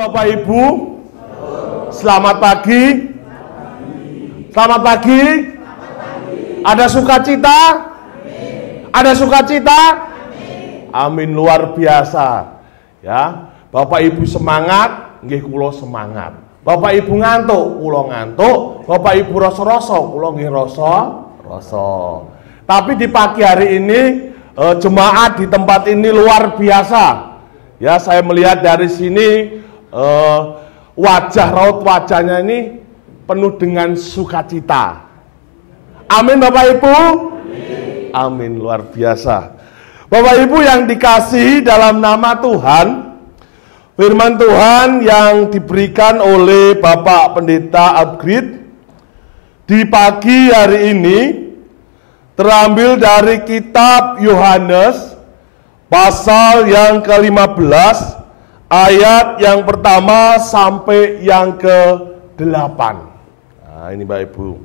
Bapak Ibu. Selamat pagi. Selamat pagi. Ada sukacita? Ada sukacita? Amin, luar biasa. Ya, Bapak Ibu semangat, nggih kula semangat. Bapak Ibu ngantuk, kula ngantuk. Bapak Ibu rasa-rasa, kula nggih rasa. Tapi di pagi hari ini jemaat di tempat ini luar biasa. Ya, saya melihat dari sini wajah raut wajahnya ini penuh dengan sukacita. Amin Bapak Ibu. Amin, luar biasa. Bapak Ibu yang dikasihi dalam nama Tuhan, firman Tuhan yang diberikan oleh Bapak Pendeta Upgrade di pagi hari ini terambil dari kitab Yohanes pasal yang ke-15 ayat yang pertama sampai yang ke-8. Nah, ini Bapak Ibu.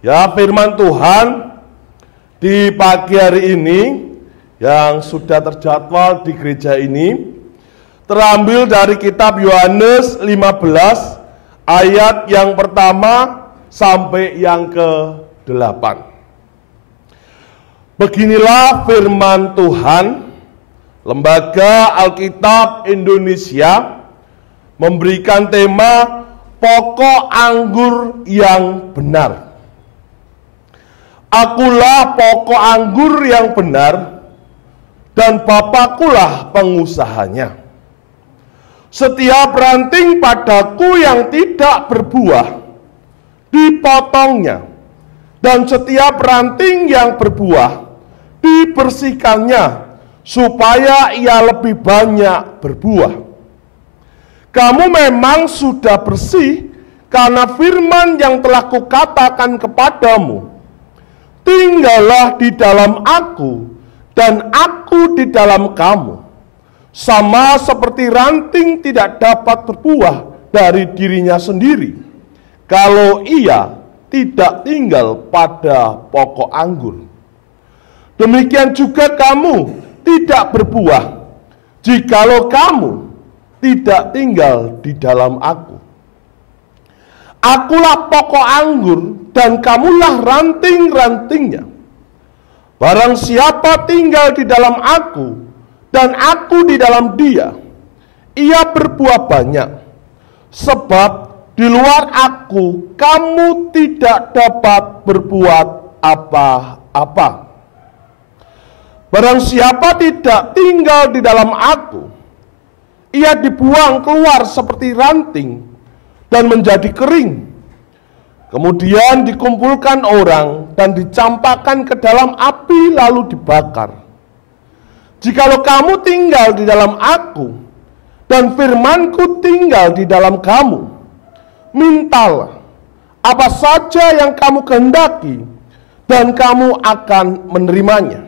Ya, firman Tuhan di pagi hari ini yang sudah terjadwal di gereja ini terambil dari kitab Yohanes 15 ayat yang pertama sampai yang ke-8. Beginilah firman Tuhan. Lembaga Alkitab Indonesia memberikan tema pokok anggur yang benar. Akulah pokok anggur yang benar, dan Bapakkulah pengusahanya. Setiap ranting padaku yang tidak berbuah, dipotongnya, dan setiap ranting yang berbuah, dibersihkannya, supaya ia lebih banyak berbuah. Kamu memang sudah bersih karena firman yang telah kukatakan kepadamu. Tinggallah di dalam aku dan aku di dalam kamu. Sama seperti ranting tidak dapat berbuah dari dirinya sendiri kalau ia tidak tinggal pada pokok anggur. Demikian juga kamu tidak berbuah jikalau kamu tidak tinggal di dalam aku. Akulah pokok anggur dan kamulah ranting-rantingnya. Barang siapa tinggal di dalam aku dan aku di dalam dia, ia berbuah banyak. Sebab di luar aku kamu tidak dapat berbuat apa-apa. Barang siapa tidak tinggal di dalam aku, ia dibuang keluar seperti ranting dan menjadi kering. Kemudian dikumpulkan orang dan dicampakkan ke dalam api lalu dibakar. Jikalau kamu tinggal di dalam aku dan firmanku tinggal di dalam kamu, mintalah apa saja yang kamu kehendaki dan kamu akan menerimanya.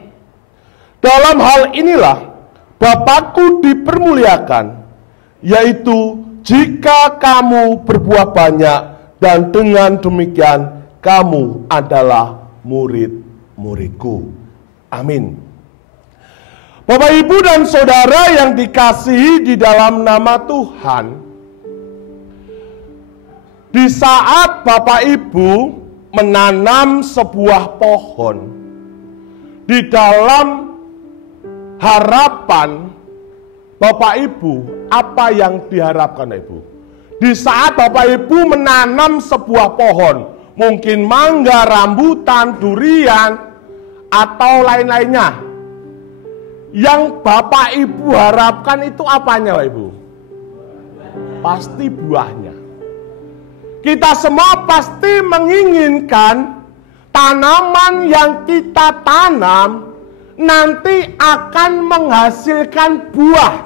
Dalam hal inilah Bapakku dipermuliakan, yaitu jika kamu berbuah banyak dan dengan demikian kamu adalah murid-muridku. Amin. Bapak, Ibu, dan Saudara yang dikasihi di dalam nama Tuhan, di saat Bapak Ibu menanam sebuah pohon di dalam harapan Bapak Ibu, apa yang diharapkan Ibu? Di saat Bapak Ibu menanam sebuah pohon, mungkin mangga, rambutan, durian, atau lain-lainnya, yang Bapak Ibu harapkan itu apanya Bapak Ibu? Pasti buahnya. Kita semua pasti menginginkan tanaman yang kita tanam nanti akan menghasilkan buah.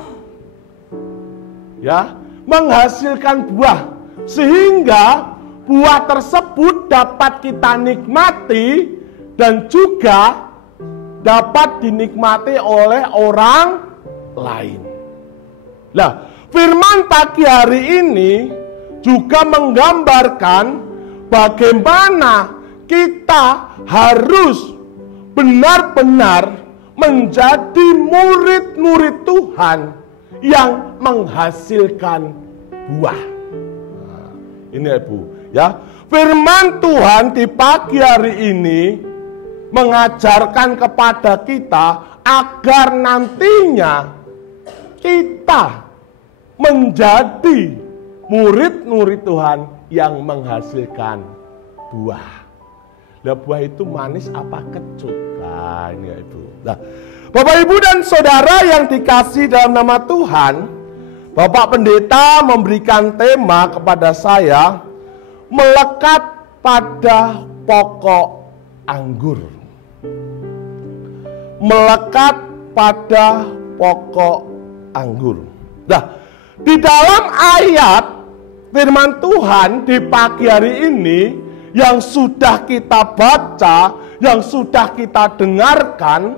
Ya, menghasilkan buah sehingga buah tersebut dapat kita nikmati dan juga dapat dinikmati oleh orang lain. Nah, firman pagi hari ini juga menggambarkan bagaimana kita harus benar-benar menjadi murid-murid Tuhan yang menghasilkan buah. Nah, ini Ibu, ya. Firman Tuhan di pagi hari ini mengajarkan kepada kita agar nantinya kita menjadi murid-murid Tuhan yang menghasilkan buah. Nah, buah itu manis apa kecut? Nah, ini ya Ibu. Nah, Bapak Ibu dan Saudara yang dikasih dalam nama Tuhan, Bapak Pendeta memberikan tema kepada saya, melekat pada pokok anggur. Melekat pada pokok anggur. Nah, di dalam ayat firman Tuhan di pagi hari ini yang sudah kita baca, yang sudah kita dengarkan,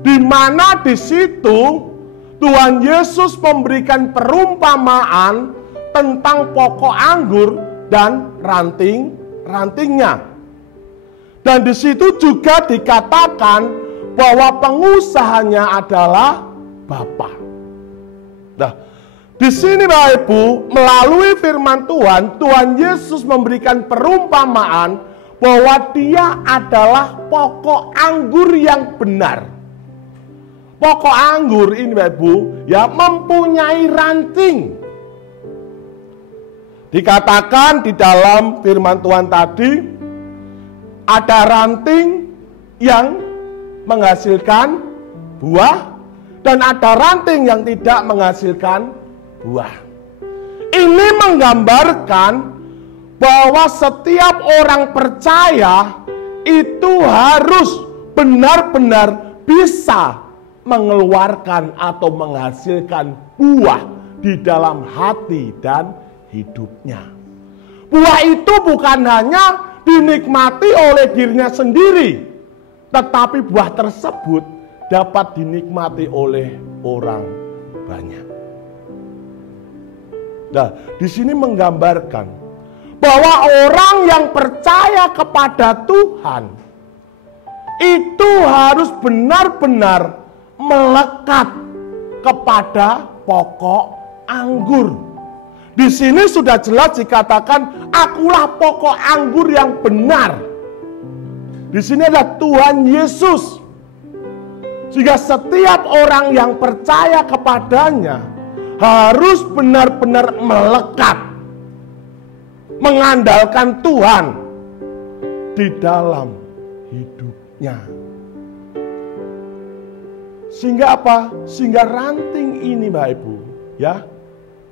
di mana di situ Tuhan Yesus memberikan perumpamaan tentang pokok anggur dan ranting-rantingnya. Dan di situ juga dikatakan bahwa pengusahanya adalah Bapa. Nah, di sini Bapak Ibu, melalui firman Tuhan, Tuhan Yesus memberikan perumpamaan bahwa Dia adalah pokok anggur yang benar. Pokok anggur ini Bapak Ibu, ya, mempunyai ranting. Dikatakan di dalam firman Tuhan tadi, ada ranting yang menghasilkan buah dan ada ranting yang tidak menghasilkan buah. Ini menggambarkan bahwa setiap orang percaya itu harus benar-benar bisa mengeluarkan atau menghasilkan buah di dalam hati dan hidupnya. Buah itu bukan hanya dinikmati oleh dirinya sendiri, tetapi buah tersebut dapat dinikmati oleh orang banyak. Nah, di sini menggambarkan bahwa orang yang percaya kepada Tuhan itu harus benar-benar melekat kepada pokok anggur. Di sini sudah jelas dikatakan, akulah pokok anggur yang benar. Di sini ada Tuhan Yesus. Sehingga setiap orang yang percaya kepadanya harus benar-benar melekat, mengandalkan Tuhan di dalam hidupnya. Sehingga apa? Sehingga ranting ini Bapak Ibu, ya,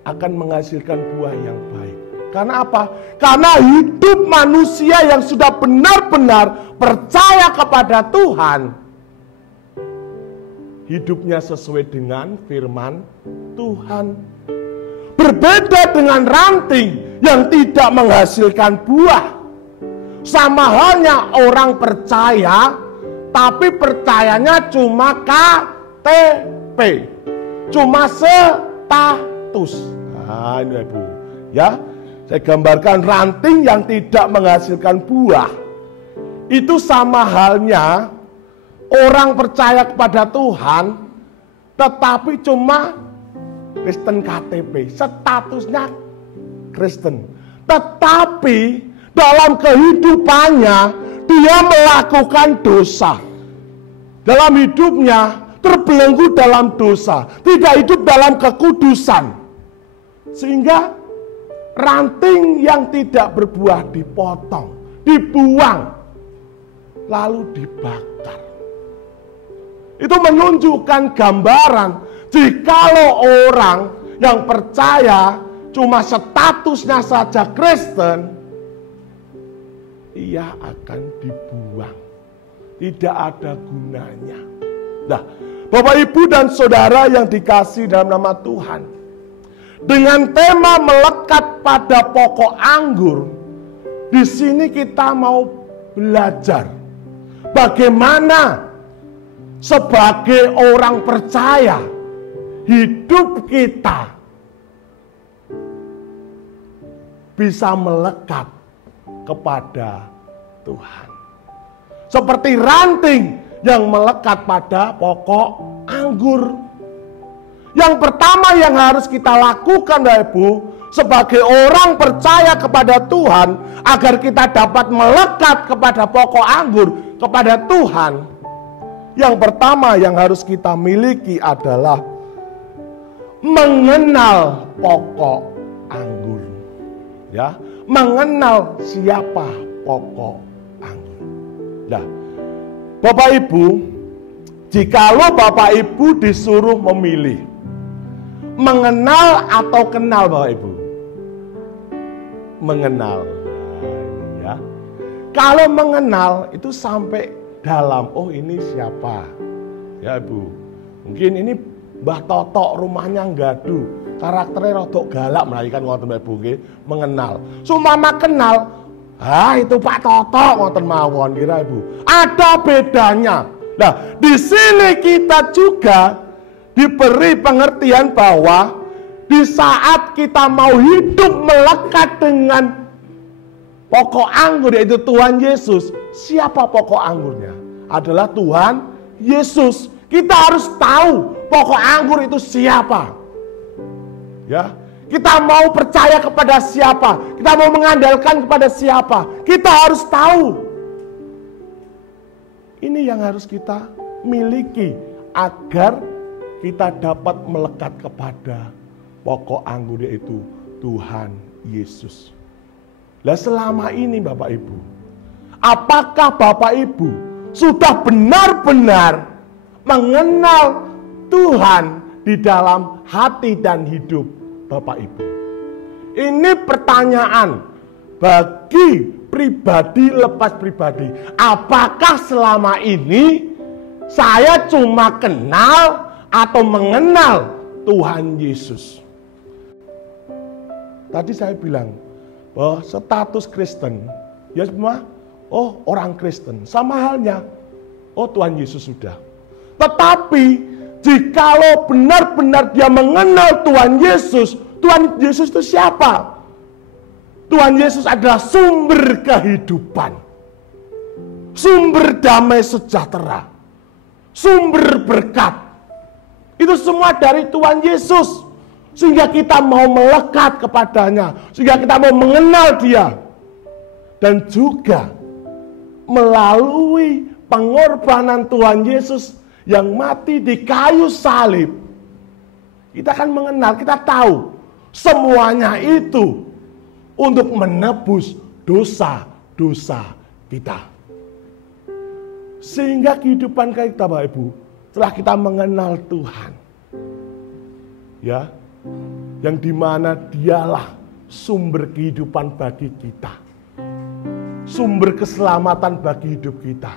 akan menghasilkan buah yang baik. Karena apa? Karena hidup manusia yang sudah benar-benar percaya kepada Tuhan, hidupnya sesuai dengan firman Tuhan. Berbeda dengan ranting yang tidak menghasilkan buah. Sama halnya orang percaya, tapi percayanya cuma KTP, cuma status. Nah, ini Ibu, ya, saya gambarkan ranting yang tidak menghasilkan buah. Itu sama halnya orang percaya kepada Tuhan, tetapi cuma Kristen KTP, statusnya Kristen. Tetapi dalam kehidupannya dia melakukan dosa. Dalam hidupnya terbelenggu dalam dosa, tidak hidup dalam kekudusan. Sehingga ranting yang tidak berbuah dipotong, dibuang, lalu dibakar. Itu menunjukkan gambaran jikalau orang yang percaya cuma statusnya saja Kristen, ia akan dibuang, tidak ada gunanya. Nah, Bapak Ibu dan Saudara yang dikasih dalam nama Tuhan, dengan tema melekat pada pokok anggur, di sini kita mau belajar bagaimana sebagai orang percaya hidup kita bisa melekat kepada Tuhan. Seperti ranting yang melekat pada pokok anggur. Yang pertama yang harus kita lakukan Bapak Ibu, sebagai orang percaya kepada Tuhan, agar kita dapat melekat kepada pokok anggur, kepada Tuhan, yang pertama yang harus kita miliki adalah mengenal pokok anggur. Ya, mengenal siapa pokok anggur. Nah, Bapak Ibu, jikalau Bapak Ibu disuruh memilih mengenal atau kenal, Bapak Ibu, mengenal. Ya, kalau mengenal itu sampai dalam, oh ini siapa, ya Ibu. Mungkin ini Mbah Toto, rumahnya Nggadu, karakternya rodok galak, melahirkan ngoten Mbak Ibu, mengenal. Sumama kenal, itu Pak Toto ngoten mawon, kira Ibu. Ada bedanya. Nah, di sini kita juga diberi pengertian bahwa di saat kita mau hidup melekat dengan pokok anggur, yaitu Tuhan Yesus. Siapa pokok anggurnya? Adalah Tuhan Yesus. Kita harus tahu pokok anggur itu siapa. Ya, kita mau percaya kepada siapa? Kita mau mengandalkan kepada siapa? Kita harus tahu. Ini yang harus kita miliki agar kita dapat melekat kepada pokok anggur, yaitu Tuhan Yesus. Lah selama ini Bapak Ibu, apakah Bapak Ibu sudah benar-benar mengenal Tuhan di dalam hati dan hidup Bapak Ibu? Ini pertanyaan bagi pribadi lepas pribadi. Apakah selama ini saya cuma kenal atau mengenal Tuhan Yesus? Tadi saya bilang bahwa status Kristen, ya semua, oh orang Kristen, sama halnya, oh Tuhan Yesus sudah. Tetapi jikalau benar-benar dia mengenal Tuhan Yesus itu siapa? Tuhan Yesus adalah sumber kehidupan, sumber damai sejahtera, sumber berkat. Itu semua dari Tuhan Yesus. Sehingga kita mau melekat kepadanya, sehingga kita mau mengenal dia. Dan juga melalui pengorbanan Tuhan Yesus yang mati di kayu salib, kita akan mengenal, kita tahu semuanya itu untuk menebus dosa-dosa kita. Sehingga kehidupan kita, Bapak Ibu, setelah kita mengenal Tuhan, ya, yang dimana dialah sumber kehidupan bagi kita, sumber keselamatan bagi hidup kita.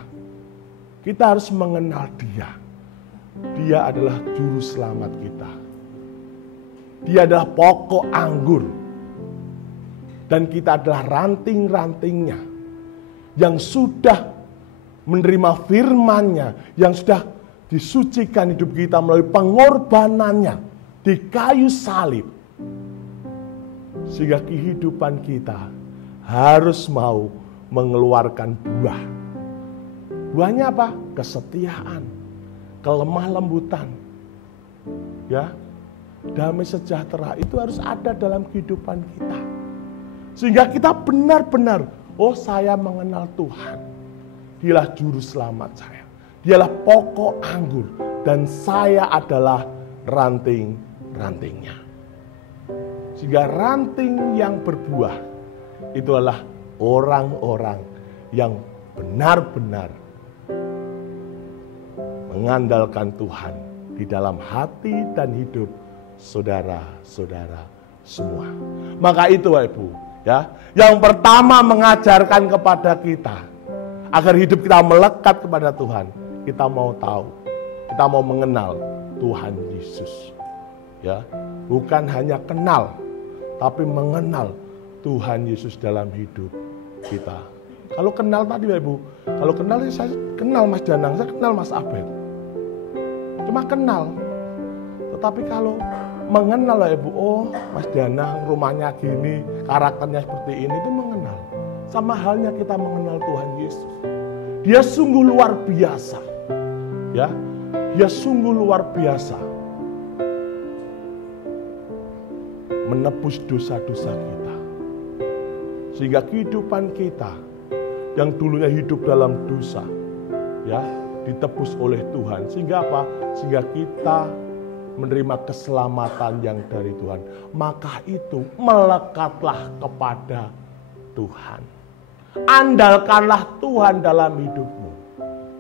Kita harus mengenal dia. Dia adalah juru selamat kita. Dia adalah pokok anggur. Dan kita adalah ranting-rantingnya yang sudah menerima firman-Nya, yang sudah disucikan hidup kita melalui pengorbanannya di kayu salib. Sehingga kehidupan kita harus mau mengeluarkan buah. Buahnya apa? Kesetiaan, kelemah lembutan, ya, damai sejahtera. Itu harus ada dalam kehidupan kita. Sehingga kita benar-benar, oh saya mengenal Tuhan. Dialah juru selamat saya. Dialah pokok anggur. Dan saya adalah ranting-rantingnya. Sehingga ranting yang berbuah itu adalah orang-orang yang benar-benar mengandalkan Tuhan di dalam hati dan hidup saudara-saudara semua. Maka itu Bapak Ibu, ya, yang pertama mengajarkan kepada kita agar hidup kita melekat kepada Tuhan. Kita mau tahu, kita mau mengenal Tuhan Yesus. Ya, bukan hanya kenal, tapi mengenal Tuhan Yesus dalam hidup kita. Kalau kenal tadi Bapak Ibu, kalau kenal saya kenal Mas Danang, saya kenal Mas Abel. Cuma kenal. Tetapi kalau mengenal Bapak Ibu, oh Mas Danang rumahnya gini, karakternya seperti ini, itu mengenal. Sama halnya kita mengenal Tuhan Yesus. Dia sungguh luar biasa. Ya, dia sungguh luar biasa. menebus dosa-dosa kita. Sehingga kehidupan kita yang dulunya hidup dalam dosa, ya, ditebus oleh Tuhan. Sehingga apa? Sehingga kita menerima keselamatan yang dari Tuhan. Maka itu melekatlah kepada Tuhan. Andalkanlah Tuhan dalam hidupmu.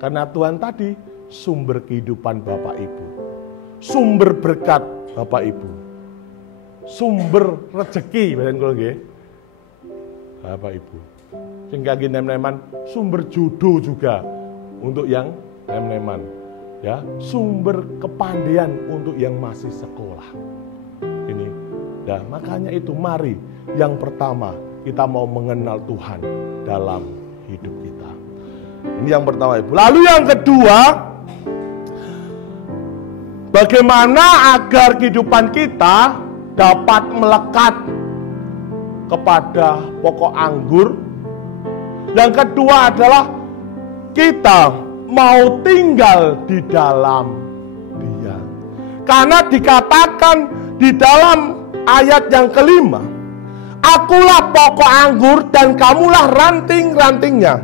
Karena Tuhan tadi sumber kehidupan Bapak Ibu. Sumber berkat Bapak Ibu. Sumber rezeki Bapak Ibu. Sehingga nem-neman sumber jodoh juga untuk yang nem-neman. Ya, sumber kepandaian untuk yang masih sekolah. Ini. Nah, makanya itu mari yang pertama kita mau mengenal Tuhan dalam hidup kita. Ini yang pertama, Ibu. Lalu yang kedua, bagaimana agar kehidupan kita dapat melekat kepada pokok anggur. Yang kedua adalah kita mau tinggal di dalam Dia. Karena dikatakan di dalam ayat yang kelima, akulah pokok anggur dan kamulah ranting-rantingnya.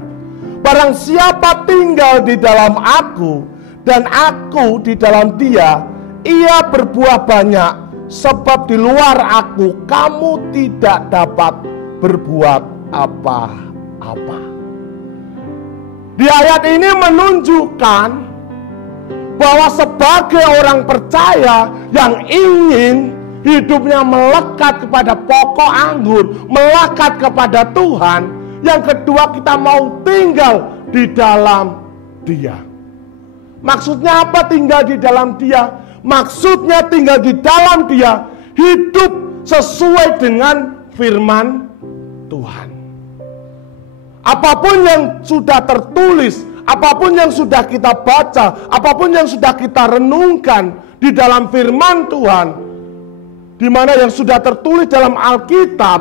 Barang siapa tinggal di dalam aku dan aku di dalam dia, ia berbuah banyak. Sebab di luar aku kamu tidak dapat berbuat apa-apa. Di ayat ini menunjukkan bahwa sebagai orang percaya yang ingin hidupnya melekat kepada pokok anggur, melekat kepada Tuhan, yang kedua kita mau tinggal di dalam Dia. Maksudnya apa tinggal di dalam Dia? Maksudnya tinggal di dalam Dia, hidup sesuai dengan firman Tuhan. Apapun yang sudah tertulis, apapun yang sudah kita baca, apapun yang sudah kita renungkan di dalam firman Tuhan, di mana yang sudah tertulis dalam Alkitab,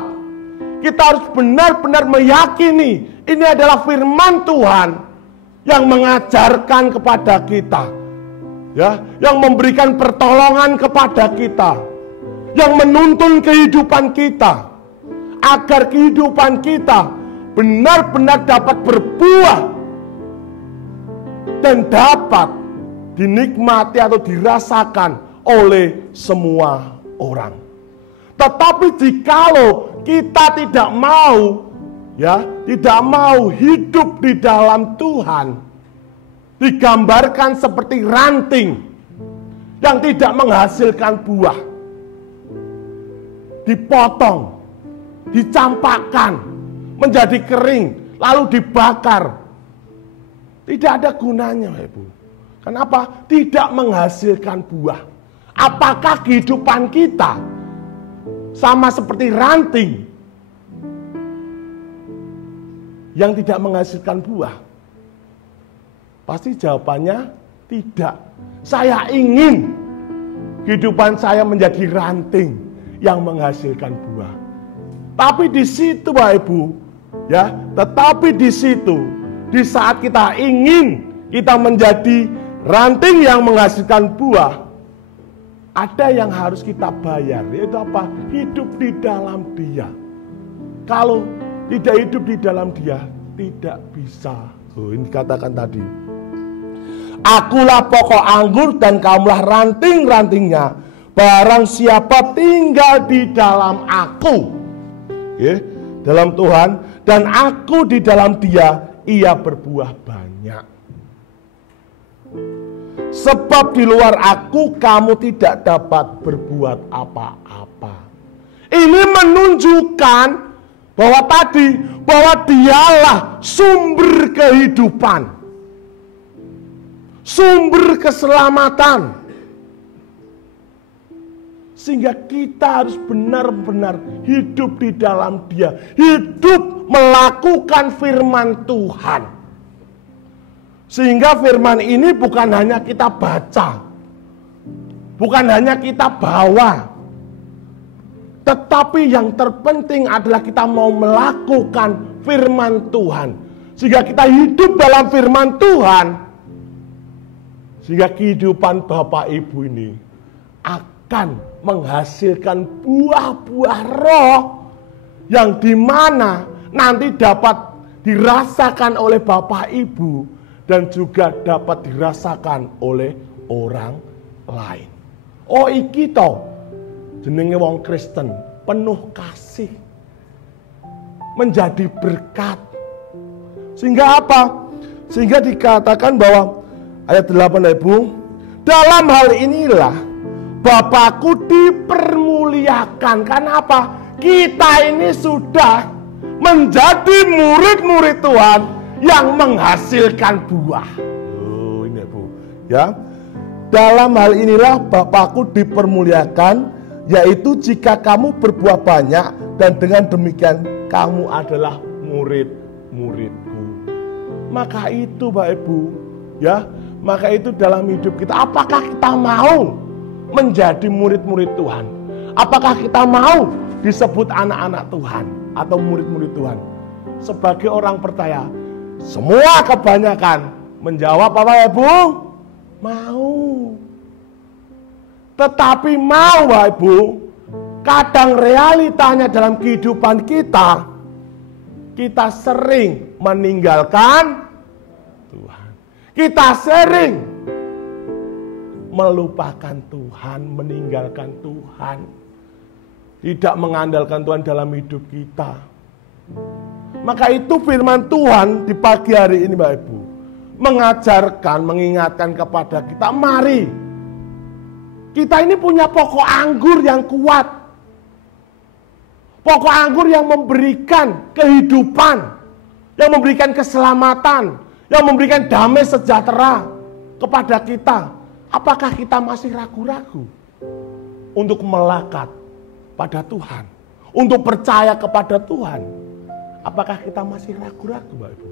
kita harus benar-benar meyakini ini adalah firman Tuhan yang mengajarkan kepada kita, ya, yang memberikan pertolongan kepada kita, yang menuntun kehidupan kita, agar kehidupan kita benar-benar dapat berbuah dan dapat dinikmati atau dirasakan oleh semua orang. Tetapi jikalau kita tidak mau, ya, tidak mau hidup di dalam Tuhan, digambarkan seperti ranting yang tidak menghasilkan buah, dipotong, dicampakkan menjadi kering, lalu dibakar. Tidak ada gunanya, Ibu. Kenapa? Tidak menghasilkan buah. Apakah kehidupan kita sama seperti ranting yang tidak menghasilkan buah? Pasti jawabannya tidak. Saya ingin kehidupan saya menjadi ranting yang menghasilkan buah. Tapi di situ, Bapak Ibu, ya, tetapi di situ, di saat kita ingin kita menjadi ranting yang menghasilkan buah, ada yang harus kita bayar, yaitu apa? Hidup di dalam Dia. Kalau tidak hidup di dalam Dia, tidak bisa. Oh, ini katakan tadi, akulah pokok anggur dan kamulah ranting-rantingnya. Barang siapa tinggal di dalam aku, ya, dalam Tuhan, dan aku di dalam Dia, ia berbuah banyak. Sebab di luar aku kamu tidak dapat berbuat apa-apa. Ini menunjukkan bahwa Dialah sumber kehidupan, sumber keselamatan. Sehingga kita harus benar-benar hidup di dalam Dia, hidup melakukan firman Tuhan. Sehingga firman ini bukan hanya kita baca, bukan hanya kita bawa, tetapi yang terpenting adalah kita mau melakukan firman Tuhan. Sehingga kita hidup dalam firman Tuhan, sehingga kehidupan Bapak Ibu ini akan menghasilkan buah-buah roh yang dimana nanti dapat dirasakan oleh Bapak Ibu dan juga dapat dirasakan oleh orang lain. Oh iki to jenenge wong Kristen penuh kasih, menjadi berkat. Sehingga apa? Sehingga dikatakan bahwa ayat 8 Ibu, dalam hal inilah Bapakku dipermuliakan. Karena apa? Kita ini sudah menjadi murid-murid Tuhan yang menghasilkan buah. Oh, ini Bu. Ya. Dalam hal inilah Bapakku dipermuliakan, yaitu jika kamu berbuah banyak dan dengan demikian kamu adalah murid-muridku. Maka itu Bapak Ibu, ya, maka itu dalam hidup kita, apakah kita mau menjadi murid-murid Tuhan? Apakah kita mau disebut anak-anak Tuhan atau murid-murid Tuhan? Sebagai orang percaya, semua kebanyakan menjawab apa Ibu? Mau. Tetapi mau Bapak Ibu, kadang realitanya dalam kehidupan kita sering meninggalkan Tuhan. Kita sering melupakan Tuhan, meninggalkan Tuhan. Tidak mengandalkan Tuhan dalam hidup kita. Maka itu firman Tuhan di pagi hari ini Bapak Ibu, mengajarkan, mengingatkan kepada kita, mari kita ini punya pokok anggur yang kuat. Pokok anggur yang memberikan kehidupan, yang memberikan keselamatan, yang memberikan damai sejahtera kepada kita. Apakah kita masih ragu-ragu untuk melekat pada Tuhan, untuk percaya kepada Tuhan? Apakah kita masih ragu-ragu, Bapak Ibu?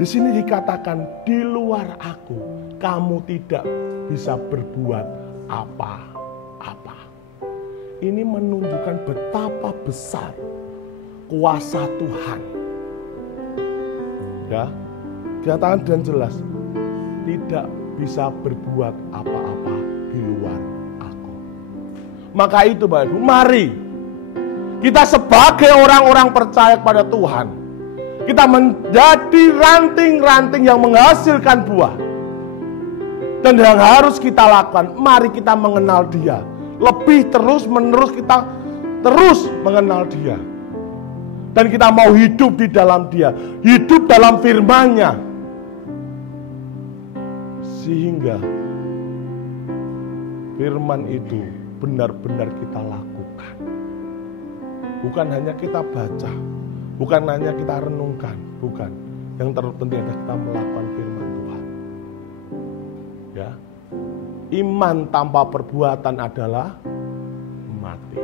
Di sini dikatakan, di luar aku, kamu tidak bisa berbuat apa-apa. Ini menunjukkan betapa besar kuasa Tuhan. Ya, dikatakan dengan jelas, tidak bisa berbuat apa-apa di luar aku. Maka itu Bapak Ibu, mari kita sebagai orang-orang percaya kepada Tuhan, kita menjadi ranting-ranting yang menghasilkan buah. Dan yang harus kita lakukan, mari kita mengenal Dia. Lebih terus-menerus kita terus mengenal Dia. Dan kita mau hidup di dalam Dia, hidup dalam firman-Nya. Sehingga firman itu benar-benar kita lakukan. Bukan hanya kita baca, bukan hanya kita renungkan, bukan. Yang terpenting adalah kita melakukan firman Tuhan. Ya. Iman tanpa perbuatan adalah mati.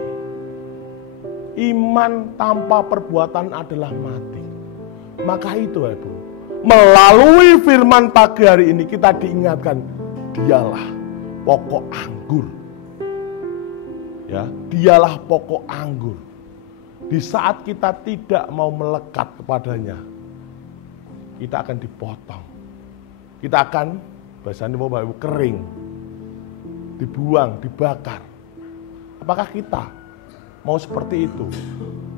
Iman tanpa perbuatan adalah mati. Maka itu Ibu, melalui firman pagi hari ini kita diingatkan, Dialah pokok anggur. Ya, Dialah pokok anggur. Di saat kita tidak mau melekat kepadanya, kita akan dipotong. Kita akan, bahasanya Bapak Ibu, kering, dibuang, dibakar. Apakah kita mau seperti itu?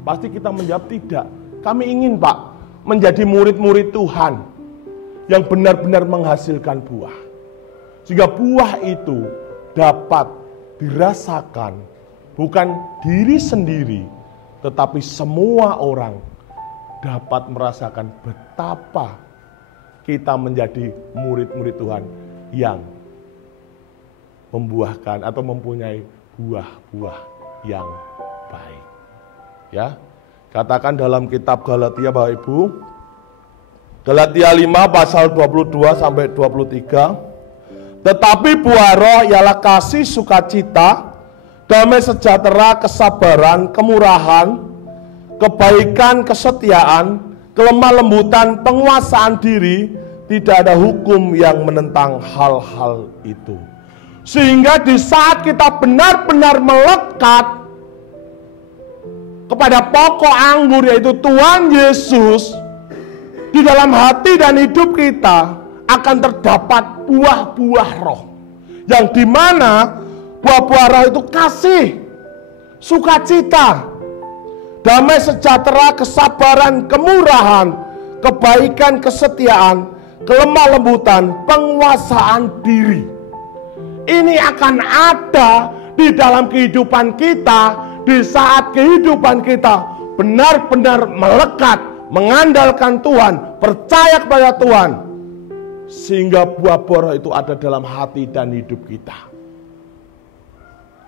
Pasti kita menjawab tidak. Kami ingin Pak, menjadi murid-murid Tuhan yang benar-benar menghasilkan buah. Sehingga buah itu dapat dirasakan bukan diri sendiri, tetapi semua orang dapat merasakan betapa kita menjadi murid-murid Tuhan yang membuahkan atau mempunyai buah-buah yang baik. Ya, katakan dalam kitab Galatia Bapak Ibu, Galatia 5 pasal 22 sampai 23. Tetapi buah roh ialah kasih, sukacita, damai sejahtera, kesabaran, kemurahan, kebaikan, kesetiaan, kelemah lembutan, penguasaan diri. Tidak ada hukum yang menentang hal-hal itu. Sehingga di saat kita benar-benar melekat kepada pokok anggur, yaitu Tuhan Yesus, di dalam hati dan hidup kita akan terdapat buah-buah roh Yang dimana buah-buah roh itu kasih, sukacita, damai sejahtera, kesabaran, kemurahan, kebaikan, kesetiaan, kelemah lembutan, penguasaan diri. Ini akan ada di dalam kehidupan kita di saat kehidupan kita benar-benar melekat, mengandalkan Tuhan, percaya kepada Tuhan. Sehingga buah-buah roh itu ada dalam hati dan hidup kita.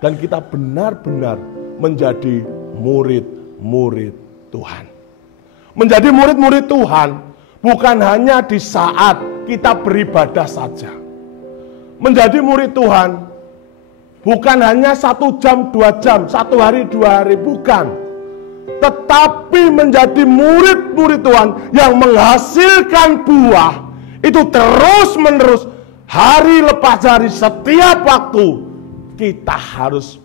Dan kita benar-benar menjadi murid-murid Tuhan. Menjadi murid-murid Tuhan bukan hanya di saat kita beribadah saja. Menjadi murid Tuhan bukan hanya 1 jam, 2 jam, 1 hari, 2 hari, bukan. Tetapi menjadi murid-murid Tuhan yang menghasilkan buah itu terus-menerus, hari lepas hari, setiap waktu kita harus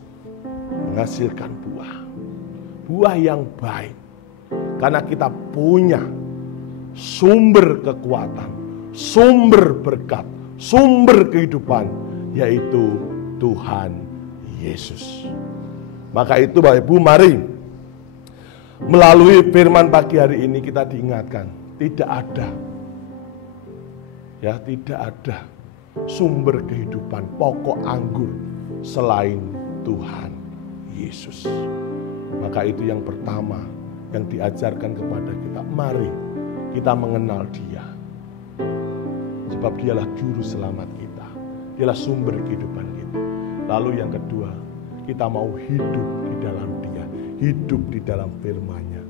menghasilkan buah. Buah yang baik. Karena kita punya sumber kekuatan, sumber berkat, sumber kehidupan, yaitu Tuhan Yesus. Maka itu Bapak Ibu, mari melalui firman pagi hari ini kita diingatkan, tidak ada sumber kehidupan, pokok anggur selain Tuhan Yesus. Maka itu yang pertama yang diajarkan kepada kita, mari kita mengenal Dia. Sebab Dialah juru selamat kita, Dialah sumber kehidupan kita. Lalu yang kedua, kita mau hidup di dalam Dia, hidup di dalam firman-Nya.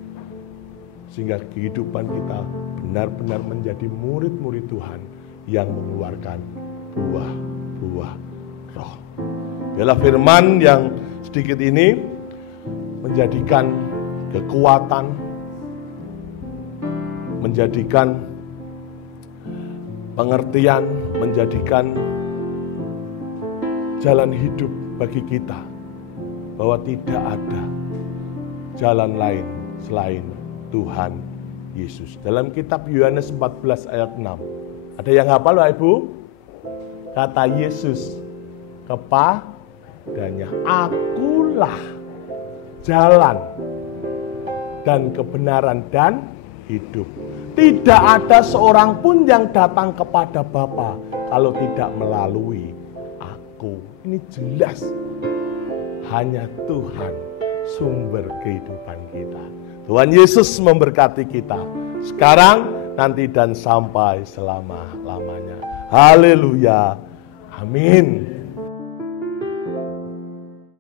Sehingga kehidupan kita benar-benar menjadi murid-murid Tuhan yang mengeluarkan buah-buah roh. Biarlah firman yang sedikit ini menjadikan kekuatan, menjadikan pengertian, menjadikan jalan hidup bagi kita, bahwa tidak ada jalan lain selain Tuhan Yesus. Dalam kitab Yohanes 14 ayat 6, ada yang hafal Bapak Ibu? Kata Yesus kepadanya, akulah jalan dan kebenaran dan hidup. Tidak ada seorang pun yang datang kepada Bapa kalau tidak melalui aku. Ini jelas, hanya Tuhan sumber kehidupan kita. Tuhan Yesus memberkati kita sekarang, nanti, dan sampai selama-lamanya. Haleluya. Amin.